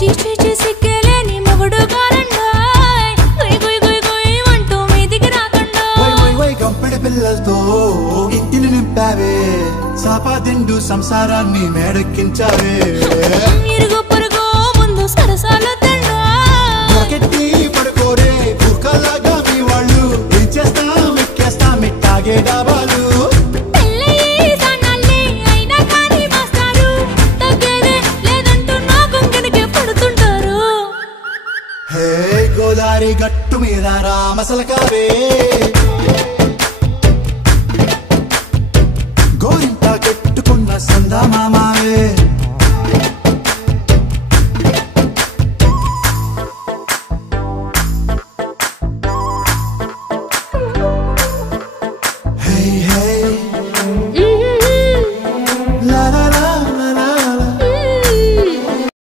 సిక్కేలేని మొగుడు గారండోయ్ గుయ్ గుయ్ గుయ్ గుయ్ అంటూ మీదికి రాకండో వై గంపెడి పిల్లలతో ఇంటిని నింపావే సాపాదిండు సంసారాన్ని మేడెక్కించావే ఇరుగు పొరుగు ముందు సరసాలు తండ్రి పడుకోరే కుక్కలాగా మీ వాళ్ళు ఏం చేస్తాం ఎక్కేస్తాం ఇట్టాగే డాబాలు గోదారి గట్టు మీద రామసలకావే